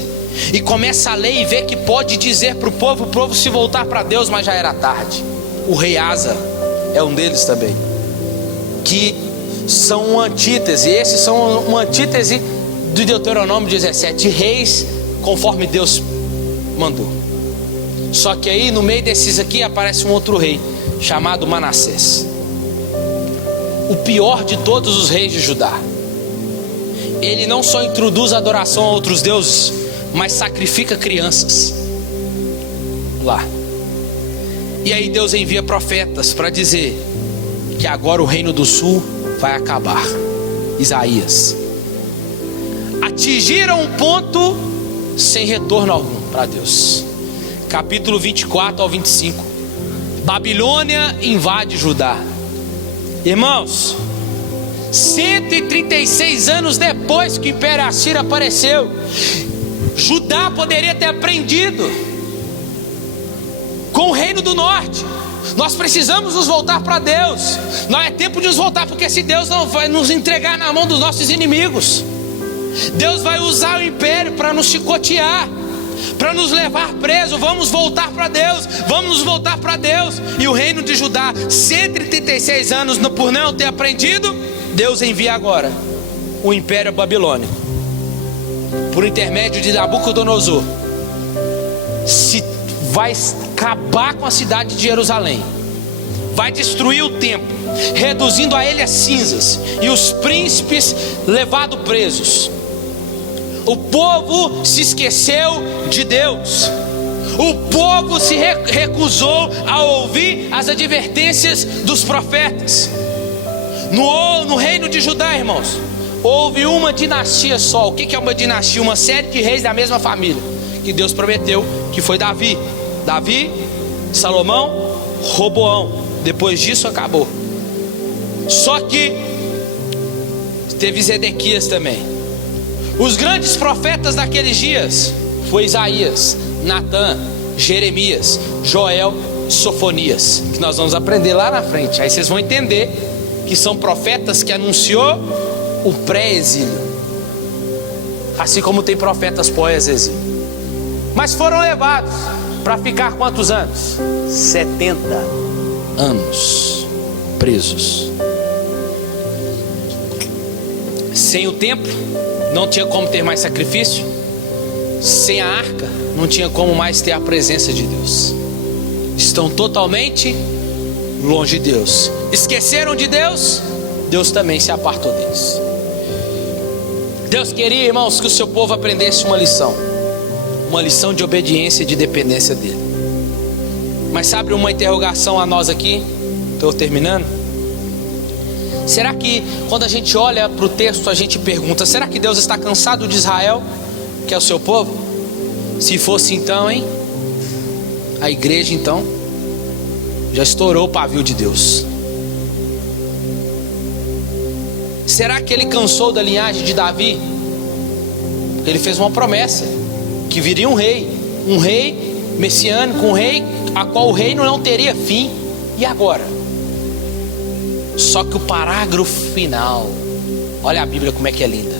e começa a ler e vê que pode dizer para o povo se voltar para Deus, mas já era tarde. O rei Asa é um deles também, que são uma antítese. Esses são uma antítese de Deuteronômio 17, reis conforme Deus mandou. Só que aí no meio desses aqui aparece um outro rei chamado Manassés, o pior de todos os reis de Judá. Ele não só introduz a adoração a outros deuses, mas sacrifica crianças lá. E aí Deus envia profetas para dizer que agora o reino do sul vai acabar. Isaías. Atingiram um ponto sem retorno algum para Deus. Capítulo 24 ao 25. Babilônia invade Judá. Irmãos, 136 anos depois que o Império Assírio apareceu, Judá poderia ter aprendido com o reino do norte. Nós precisamos nos voltar para Deus. Não é tempo de nos voltar, porque se Deus não vai nos entregar na mão dos nossos inimigos, Deus vai usar o império para nos chicotear, para nos levar preso. Vamos voltar para Deus, vamos nos voltar para Deus. E o reino de Judá, 136 anos por não ter aprendido, Deus envia agora o império babilônico, por intermédio de Nabucodonosor. Se vai acabar com a cidade de Jerusalém, vai destruir o templo, reduzindo a ele a cinzas, e os príncipes levados presos. O povo se esqueceu de Deus. O povo se recusou a ouvir as advertências dos profetas. No reino de Judá, irmãos, houve uma dinastia só. O que é uma dinastia? Uma série de reis da mesma família que Deus prometeu, que foi Davi, Salomão, Roboão. Depois disso acabou. Só que teve Zedequias também. Os grandes profetas daqueles dias foi Isaías, Natã, Jeremias, Joel, Sofonias, que nós vamos aprender lá na frente. Aí vocês vão entender que são profetas que anunciou o pré-exílio, assim como tem profetas pós-exílio. Mas foram levados para ficar quantos anos? 70 anos presos. Sem o templo não tinha como ter mais sacrifício. Sem a arca não tinha como mais ter a presença de Deus. Estão totalmente longe de Deus. Esqueceram de Deus, Deus também se apartou deles. Deus queria, irmãos, que o seu povo aprendesse uma lição de obediência e de dependência dele. Mas sabe uma interrogação a nós aqui? Estou terminando. Será que quando a gente olha para o texto, a gente pergunta: será que Deus está cansado de Israel, que é o seu povo? Se fosse então, hein? A igreja então já estourou o pavio de Deus. Será que ele cansou da linhagem de Davi? Porque ele fez uma promessa que viria um rei messiânico, um rei a qual o reino não teria fim. E agora? Só que o parágrafo final, olha a Bíblia como é que é linda.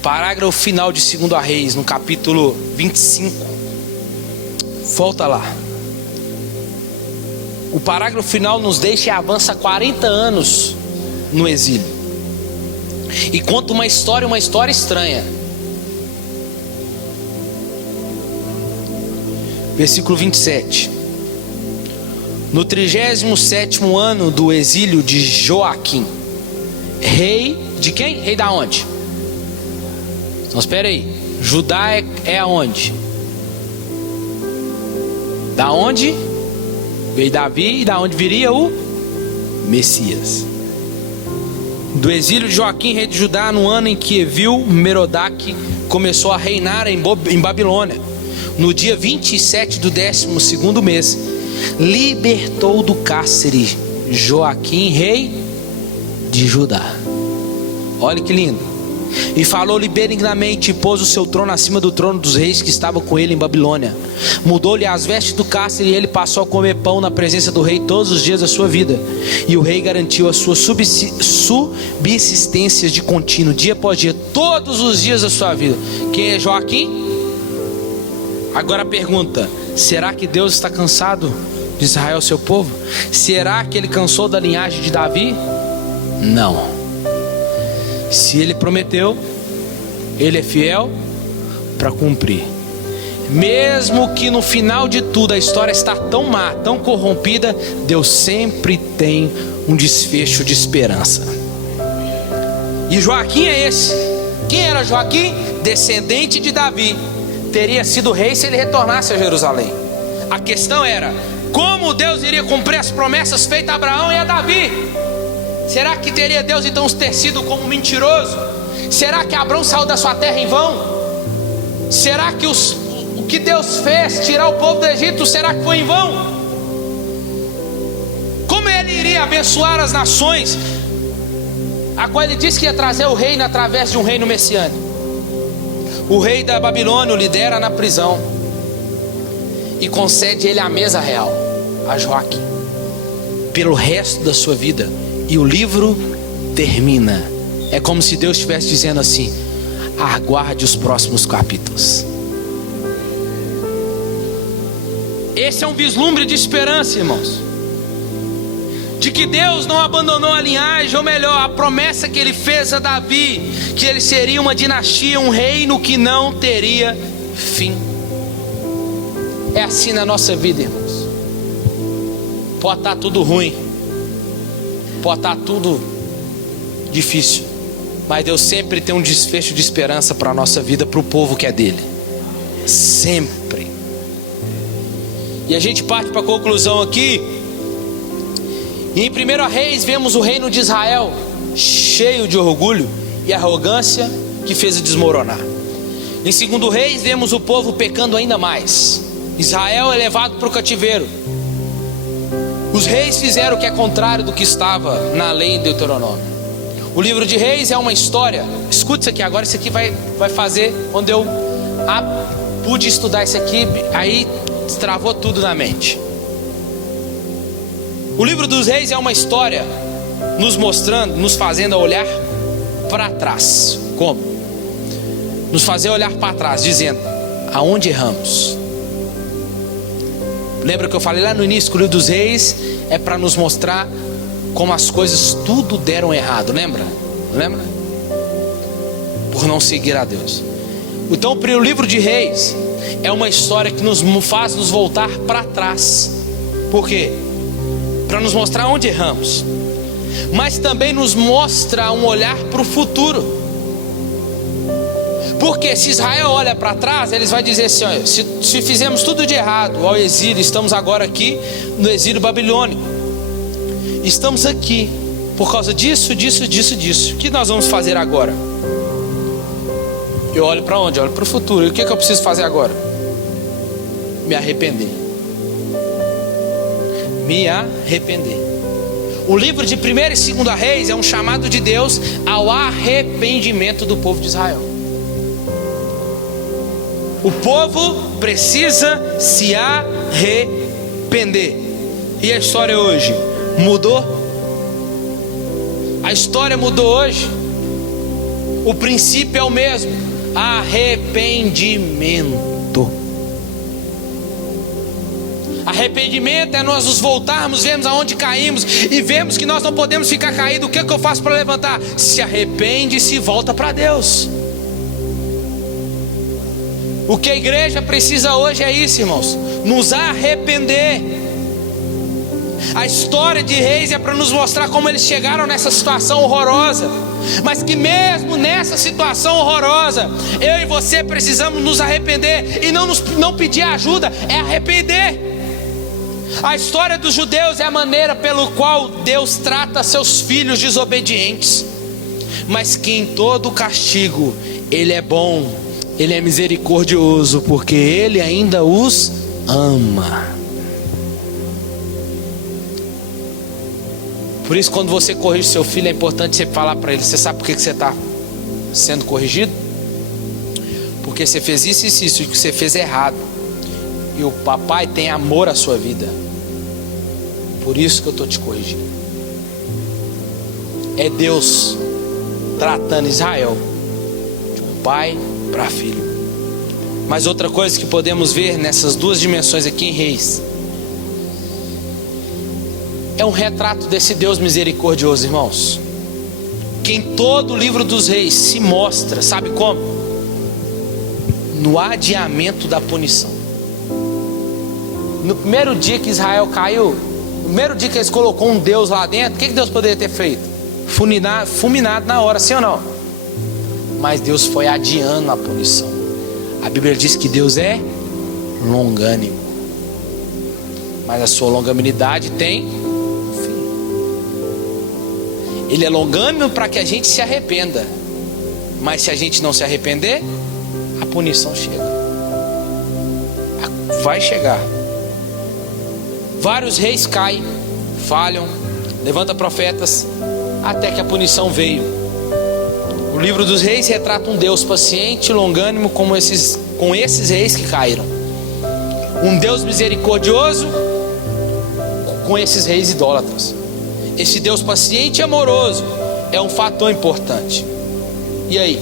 Parágrafo final de 2 Reis, no capítulo 25. Volta lá. O parágrafo final nos deixa e avança 40 anos no exílio. E conta uma história estranha. Versículo 27. No 37º ano do exílio de Joaquim, rei de quem? Rei da onde? Então espera aí. Judá é aonde? Da onde veio Davi e da onde viria o Messias. Do exílio de Joaquim, rei de Judá, no ano em que Evil-Merodach começou a reinar em Babilônia, no dia 27 do 12º mês, libertou do cárcere Joaquim, rei de Judá. Olha que lindo. E falou-lhe benignamente, e pôs o seu trono acima do trono dos reis que estavam com ele em Babilônia. Mudou-lhe as vestes do cárcere, e ele passou a comer pão na presença do rei todos os dias da sua vida. E o rei garantiu a sua subsistência de contínuo, dia após dia, todos os dias da sua vida. Quem é Joaquim? Agora a pergunta: será que Deus está cansado de Israel, seu povo? Será que ele cansou da linhagem de Davi? Não. Se ele prometeu, ele é fiel para cumprir. Mesmo que no final de tudo a história está tão má, tão corrompida, Deus sempre tem um desfecho de esperança. E Joaquim é esse. Quem era Joaquim? Descendente de Davi. Teria sido rei se ele retornasse a Jerusalém. A questão era: como Deus iria cumprir as promessas feitas a Abraão e a Davi? Será que teria Deus então ter sido como mentiroso? Será que Abraão saiu da sua terra em vão? Será que o que Deus fez, tirar o povo do Egito, será que foi em vão? Como ele iria abençoar as nações, a qual ele disse que ia trazer o reino através de um reino messiânico? O rei da Babilônia o lidera na prisão e concede ele a mesa real a Joaquim pelo resto da sua vida. E o livro termina. É como se Deus estivesse dizendo assim: aguarde os próximos capítulos. Esse é um vislumbre de esperança, irmãos, de que Deus não abandonou a linhagem, ou melhor, a promessa que ele fez a Davi, que ele seria uma dinastia, um reino que não teria fim. É assim na nossa vida, irmãos. Pode estar tudo ruim, pode estar tudo difícil, mas Deus sempre tem um desfecho de esperança para a nossa vida, para o povo que é dele. Sempre. E a gente parte para a conclusão aqui. E em 1 Reis vemos o reino de Israel cheio de orgulho e arrogância que fez desmoronar. Em 2 Reis vemos o povo pecando ainda mais. Israel é levado para o cativeiro. Os reis fizeram o que é contrário do que estava na lei em Deuteronômio. O livro de Reis é uma história. Escute isso aqui agora. Isso aqui vai fazer. Quando eu pude estudar isso aqui, aí travou tudo na mente. O livro dos Reis é uma história nos mostrando, nos fazendo olhar para trás. Como? Nos fazer olhar para trás, dizendo: aonde erramos? Lembra que eu falei lá no início que o livro dos Reis é para nos mostrar como as coisas tudo deram errado, lembra? Lembra? Por não seguir a Deus. Então o livro de Reis é uma história que nos faz nos voltar para trás. Por quê? Para nos mostrar onde erramos, mas também nos mostra um olhar para o futuro. Porque se Israel olha para trás, eles vão dizer assim: olha, se fizemos tudo de errado ao exílio, estamos agora aqui no exílio babilônico, estamos aqui por causa disso, disso, disso, disso. O que nós vamos fazer agora? Eu olho para onde? Eu olho para o futuro. E o que eu preciso fazer agora? Me arrepender. Me arrepender. O livro de 1 e 2 Reis é um chamado de Deus ao arrependimento do povo de Israel. O povo precisa se arrepender. E a história hoje mudou? A história mudou hoje? O princípio é o mesmo: arrependimento. Arrependimento é nós nos voltarmos, vemos aonde caímos e vemos que nós não podemos ficar caídos. O que eu faço para levantar? Se arrepende e se volta para Deus. O que a igreja precisa hoje é isso, irmãos: nos arrepender. A história de Reis é para nos mostrar como eles chegaram nessa situação horrorosa, mas que mesmo nessa situação horrorosa, eu e você precisamos nos arrepender. E não pedir ajuda, é arrepender. A história dos judeus é a maneira pelo qual Deus trata seus filhos desobedientes, mas que em todo castigo Ele é bom, Ele é misericordioso, porque Ele ainda os ama. Por isso, quando você corrige seu filho, é importante você falar para ele: você sabe por que você está sendo corrigido? Porque você fez isso e isso, e que você fez errado, e o papai tem amor à sua vida, por isso que eu estou te corrigindo. É Deus tratando Israel de pai para filho. Mas outra coisa que podemos ver nessas duas dimensões aqui em Reis é um retrato desse Deus misericordioso, irmãos, que em todo o livro dos Reis se mostra, sabe como? No adiamento da punição. No primeiro dia que Israel caiu, no primeiro dia que eles colocou um Deus lá dentro, o que Deus poderia ter feito? Fulminado na hora, sim ou não? Mas Deus foi adiando a punição. A Bíblia diz que Deus é longânimo, mas a sua longanimidade tem fim. Ele é longânimo para que a gente se arrependa, mas se a gente não se arrepender, a punição chega. Vai chegar. Vários reis caem, falham, levanta profetas, até que a punição veio. O livro dos Reis retrata um Deus paciente e longânimo com esses reis que caíram. Um Deus misericordioso com esses reis idólatras. Esse Deus paciente e amoroso é um fator importante. E aí?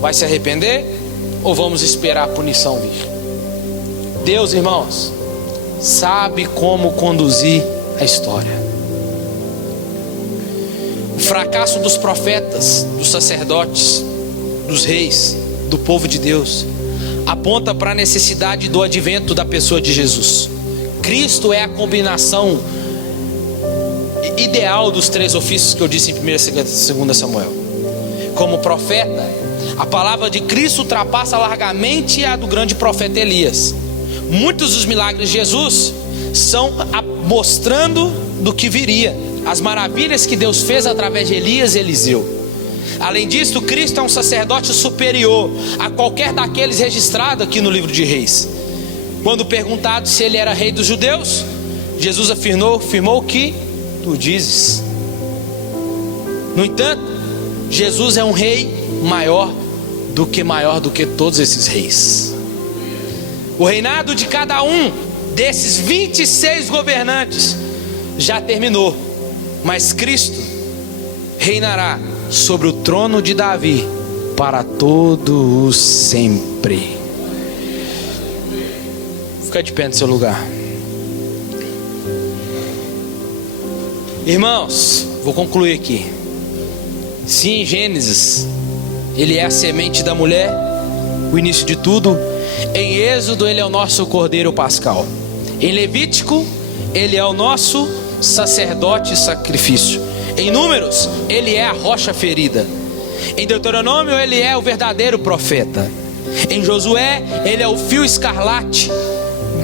Vai se arrepender ou vamos esperar a punição vir? Deus, irmãos, sabe como conduzir a história. O fracasso dos profetas, dos sacerdotes, dos reis, do povo de Deus, aponta para a necessidade do advento da pessoa de Jesus. Cristo é a combinação ideal dos três ofícios que eu disse em 1 e 2 Samuel. Como profeta, a palavra de Cristo ultrapassa largamente a do grande profeta Elias. Muitos dos milagres de Jesus são mostrando do que viria, as maravilhas que Deus fez através de Elias e Eliseu. Além disso, Cristo é um sacerdote superior a qualquer daqueles registrados aqui no livro de Reis. Quando perguntado se ele era rei dos judeus, Jesus afirmou que tu dizes. No entanto, Jesus é um rei maior do que todos esses reis. O reinado de cada um desses 26 governantes já terminou, mas Cristo reinará sobre o trono de Davi para todo o sempre. Fica de pé no seu lugar. Irmãos, vou concluir aqui. Se em Gênesis ele é a semente da mulher, o início de tudo, em Êxodo ele é o nosso cordeiro pascal, em Levítico ele é o nosso sacerdote sacrifício, em Números ele é a rocha ferida, em Deuteronômio ele é o verdadeiro profeta, em Josué ele é o fio escarlate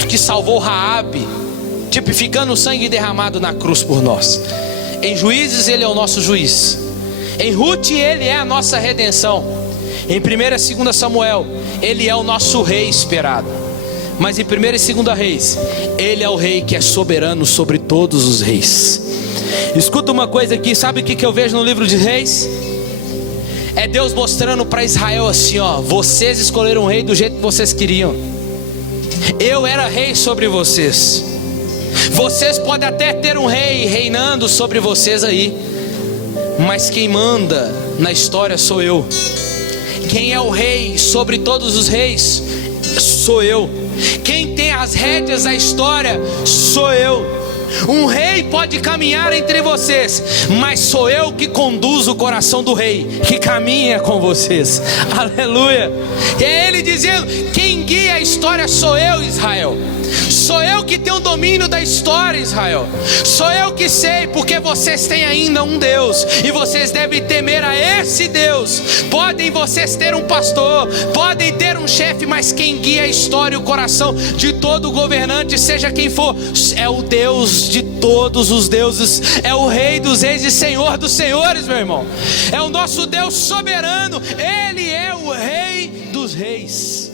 que salvou Raabe, tipificando o sangue derramado na cruz por nós. Em Juízes ele é o nosso juiz, em Ruth ele é a nossa redenção, em 1 e 2 Samuel ele é o nosso rei esperado, mas em 1 e 2 Reis ele é o rei que é soberano sobre todos os reis. Escuta uma coisa aqui, sabe o que eu vejo no livro de Reis? É Deus mostrando para Israel assim, ó: vocês escolheram um rei do jeito que vocês queriam, eu era rei sobre vocês, Vocês podem até ter um rei reinando sobre vocês aí, mas quem manda na história sou eu. Quem é o rei sobre todos os reis sou eu. Quem tem as rédeas da história sou eu. Um rei pode caminhar entre vocês, mas sou eu que conduzo o coração do rei, que caminha com vocês. Aleluia. E é ele dizendo: quem guia a história sou eu, Israel. Sou eu que tenho o domínio da história, Israel. Sou eu que sei, porque vocês têm ainda um Deus, e vocês devem temer a esse Deus. Podem vocês ter um pastor, podem ter um chefe, mas quem guia a história e o coração de todo governante, seja quem for, é o Deus de todos os deuses, é o Rei dos reis e Senhor dos senhores, meu irmão. É o nosso Deus soberano, Ele é o Rei dos reis.